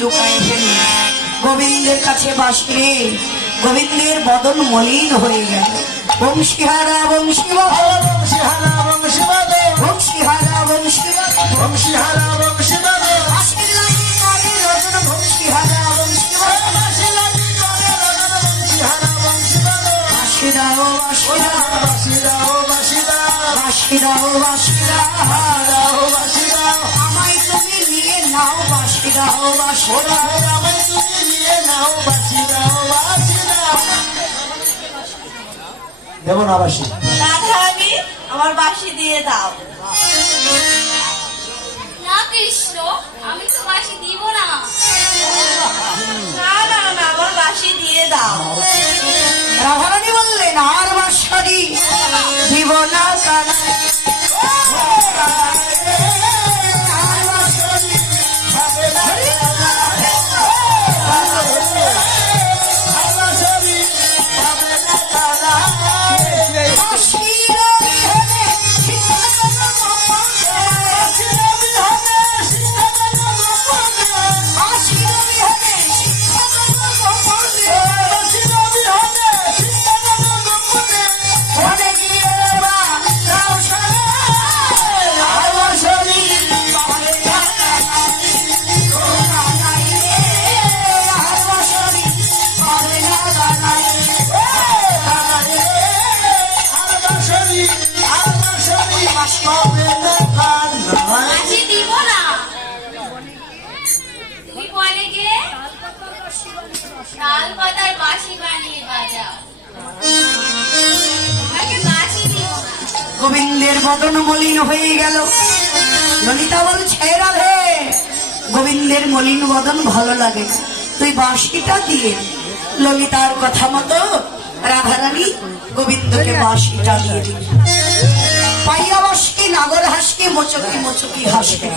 লুকায় ফেলে গোবিন্দের কাছে বাসি রে গোবিন্দের বদন মলিন হয়ে গেল। বংশীহারা বংশীবদ বংশীহারা বংশীবদ বংশীহারা বংশীবদ বংশীহারা বংশীবদ বাঁশির লাগি কানে রজন বংশীহারা বংশীবদ বংশীহারা বংশীবদ বাঁশিরা ও বাঁশিরা বাঁশিরা ও বাঁশিরা বাঁশিরা ও বাঁশিরা ও বাঁশিরা আমায় তুমি নিয়ে নাও বাঁশিরা ও বাঁশিরা আমায় তুমি নিয়ে নাও বাঁশিরা ও বাঁশিরা দেব না বাঁশি রাধারানী আমার বাঁশি দিয়ে দাও। না কৃষ্ণ, আমি তো বাঁশি দিব না। না না না আমার বাঁশি দিয়ে দাও। রাধারানী বললেন আর বাঁশরি দিব না কানা বাঁশি দিব না। তুমি বলে গে তাল পাতার বাঁশি বানিয়ে বাজাও, তোমাকে বাঁশি দিব না। গোবিন্দের বদন মলিন হয়ে গেল। ললিতা বলছে রাধে গোবিন্দের মলিন বদন ভালো লাগে না, তুই বাঁশিটা দিয়ে। ললিতার কথা মতো রাধারানী গোবিন্দকে বাঁশিটা দিয়ে দিল। পাইয়া বাসকে নাগর হাসকে মোচকি মোচকি হাসকে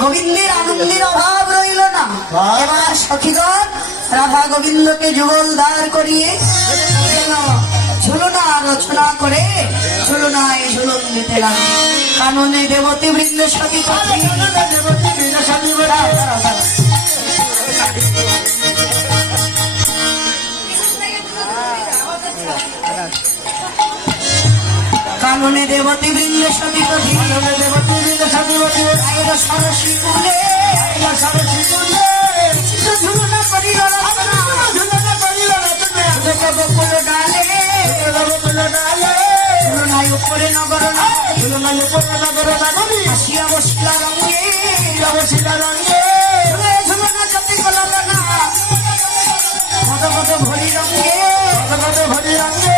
গোবিন্দের আনন্দের অভাব রইল না। এবার সখীগণ রাধা গোবিন্দকে যুগল দাঁড় করিয়ে যেন ঝুলনা রচনা করে ঝুলনায় ঝুলন দিতে লাগে। কাননে দেবতী বৃন্দ সখী দেবতী বিনাশালী কাননে দেবতী বৃন্দ সখী দেবতী বিনাশালী সরসী কুলে সরসী কুলে ঝুলনা করিল রচনা ঝুলনা করিল রচনা বকুল ডালে বকুল ডালে ঝুলনায় উপরে নগর ঝুলনায় উপরে নগর নাগরী আসিয়া বসিলা রঙে বসিলা রঙে ঝুলনা চতে গলাল না কত কত ভরি রঙে কত ভরি রঙে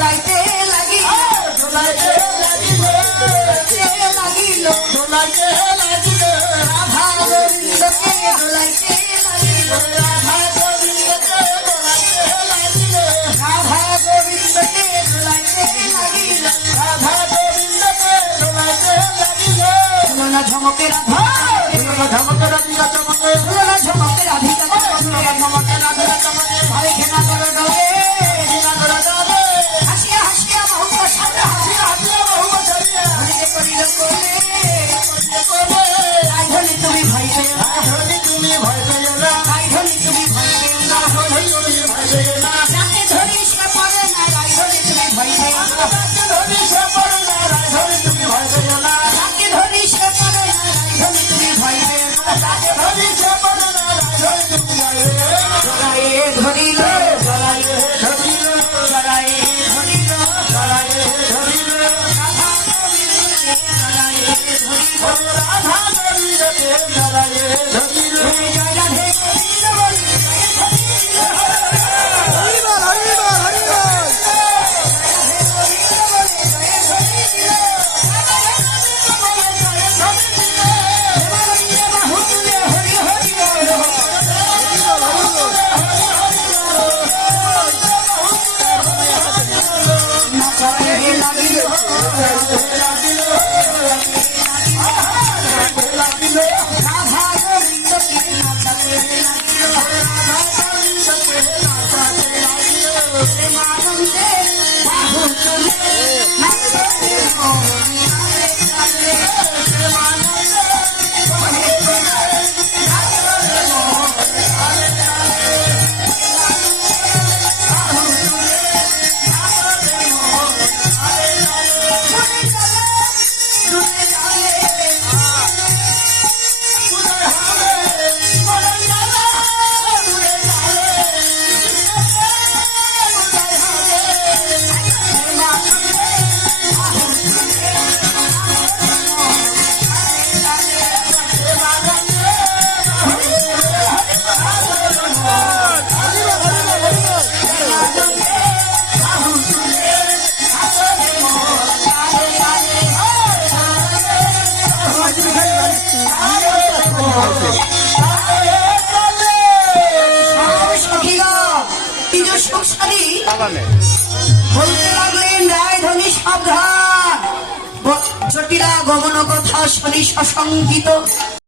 লাইতে লাগি দোলাইতে লাগিল লাগিল দোলাইতে লাগিল রাধা গোবিন্দকে দোলাইতে লাগিল রাধা গোবিন্দকে দোলাইতে লাগিল রাধা গোবিন্দকে দোলাইতে লাগিল রাধা গোবিন্দকে দোলাইতে লাগিল ঝুলনা ঝমকে রাধা ঝমকে রাধিকা চমকে ঝুলনা ঝমকে রাধিকা ঝমকে রাধিকা চমকে ভাই ঘেনা করে ডবে ঘৃণা করে যাবে হাসিয়া হাসিয়া বহু সামনে হাসিয়া হাসিয়া বহু বছরিয়া হরিকে করিল কোলে কোলে রাইধনি তুমি ভয় পেও না ধনী তুমি ভয় পেও না রাইধনি তুমি ভয় পেও না ধনী তুমি ভয় পেও না যাকে ধরি সে পড়ে না রাইধনি তুমি ভয় পেও না তাকে ধনী সে পড়ে না ধনী তুমি ভয় পেও না যাকে ধরি সে পড়ে না রাইধনি তুমি ভয় পেও না তাকে ধনী সে পড়ে না ধনী তুমি ভয় পেও না জড়ায়ে ধরিল জড়ায়ে ধরিল জড়ায়ে ধরিল জড়ায়ে ধরিল রাধা গোবিন্দকে জড়ায়ে ধরিল রাধা গোবিন্দকে জড়ায়ে ধরিল জয় রাধে গোবিন্দ বলি সখীরা তিজ সুখসারী বলতে লাগলেন, রায় ধনী সাবধান, জটিলা গমন কথা শনি সশঙ্কিত।